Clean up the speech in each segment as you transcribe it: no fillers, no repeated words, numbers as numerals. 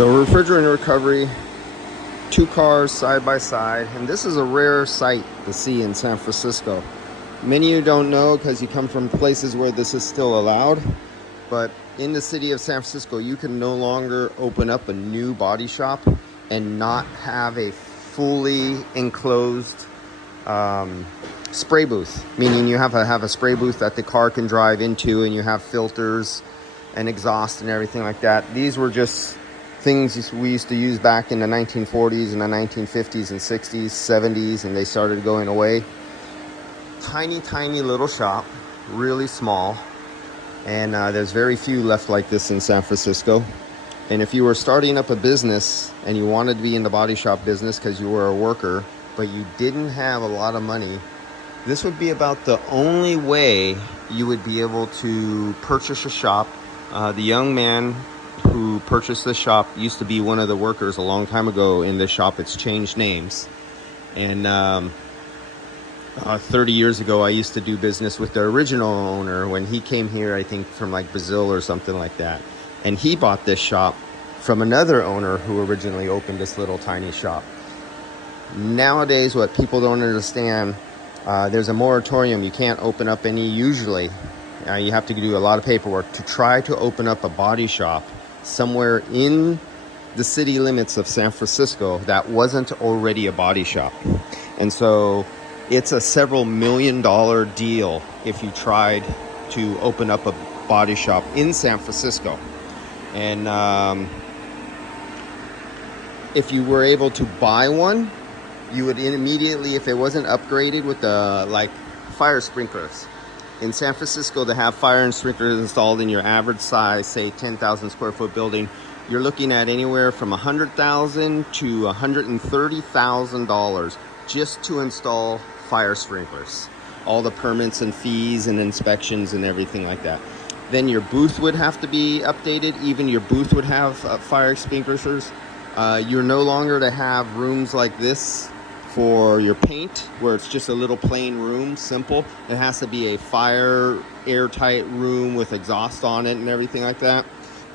So refrigerant recovery, two cars side by side, and this is a rare sight to see in San Francisco. Many of you don't know because you come from places where this is still allowed, but in the city of San Francisco, you can no longer open up a new body shop and not have a fully enclosed spray booth, meaning you have a spray booth that the car can drive into, and you have filters and exhaust and everything like that. These were just things we used to use back in the 1940s and the 1950s and 60s, 70s, and they started going away. Tiny little shop, really small, and there's very few left like this in San Francisco. And if you were starting up a business and you wanted to be in the body shop business because you were a worker, but you didn't have a lot of money, this would be about the only way you would be able to purchase a shop. The young man who purchased this shop used to be one of the workers a long time ago in this shop. It's changed names. And 30 years ago, I used to do business with the original owner when he came here, I think from like Brazil or something like that. And he bought this shop from another owner who originally opened this little tiny shop. Nowadays, what people don't understand, there's a moratorium. You can't open up any usually. You have to do a lot of paperwork to try to open up a body shop somewhere in the city limits of San Francisco that wasn't already a body shop. And so it's a several $million deal if you tried to open up a body shop in San Francisco. And if you were able to buy one, you would immediately, if it wasn't upgraded with the like fire sprinklers. In San Francisco, to have fire and sprinklers installed in your average size, say 10,000 square foot building, you're looking at anywhere from $100,000 to $130,000 just to install fire sprinklers. All the permits and fees and inspections and everything like that. Then your booth would have to be updated. Even your booth would have fire sprinklers. You're no longer to have rooms like this for your paint, where it's just a little plain room, simple. It has to be a fire airtight room with exhaust on it and everything like that.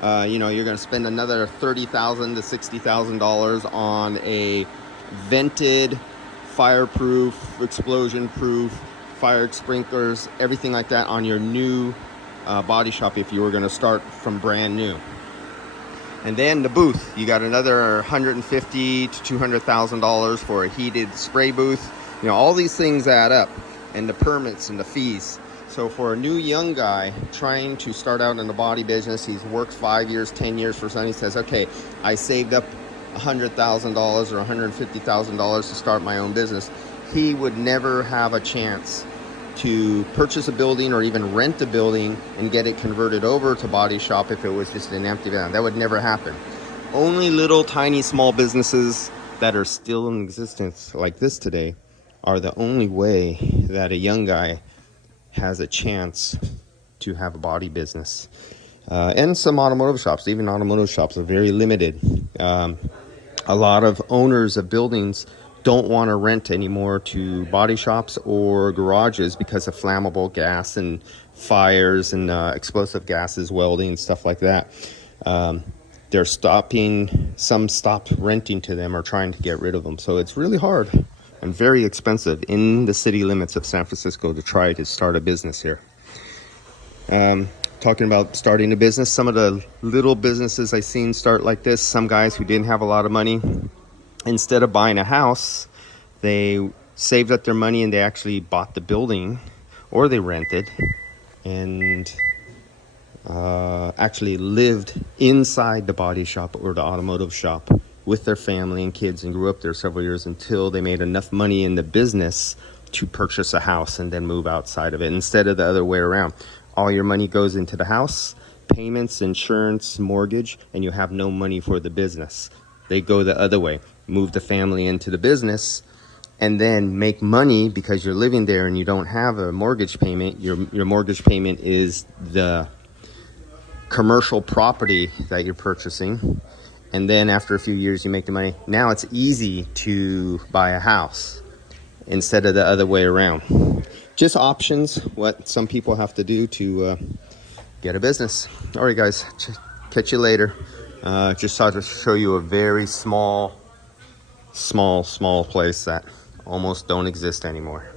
You're going to spend another $30,000 to $60,000 on a vented, fireproof, explosion-proof, fire sprinklers, everything like that on your new body shop if you were going to start from brand new. And then the booth, you got another $150,000 to $200,000 for a heated spray booth. All these things add up, and the permits and the fees. So for a new young guy trying to start out in the body business, he's worked 5 years, 10 years for something. He says, okay, I saved up $100,000 or $150,000 to start my own business. He would never have a chance to purchase a building or even rent a building and get it converted over to body shop if it was just an empty van. That would never happen. Only little tiny small businesses that are still in existence like this today are the only way that a young guy has a chance to have a body business. And some automotive shops, even automotive shops are very limited. A lot of owners of buildings don't want to rent anymore to body shops or garages because of flammable gas and fires and explosive gases, welding, and stuff like that. They're some stopped renting to them or trying to get rid of them. So it's really hard and very expensive in the city limits of San Francisco to try to start a business here. Talking about starting a business, some of the little businesses I've seen start like this, some guys who didn't have a lot of money, instead of buying a house, they saved up their money and they actually bought the building, or they rented and actually lived inside the body shop or the automotive shop with their family and kids and grew up there several years until they made enough money in the business to purchase a house and then move outside of it, instead of the other way around. All your money goes into the house, payments, insurance, mortgage, and you have no money for the business. They go the other way. Move the family into the business and then make money because you're living there and you don't have a mortgage payment. Your mortgage payment is the commercial property that you're purchasing. And then after a few years, you make the money. Now it's easy to buy a house instead of the other way around. Just options, what some people have to do to get a business. All right, guys, catch you later. Just thought to show you a very small place that almost don't exist anymore.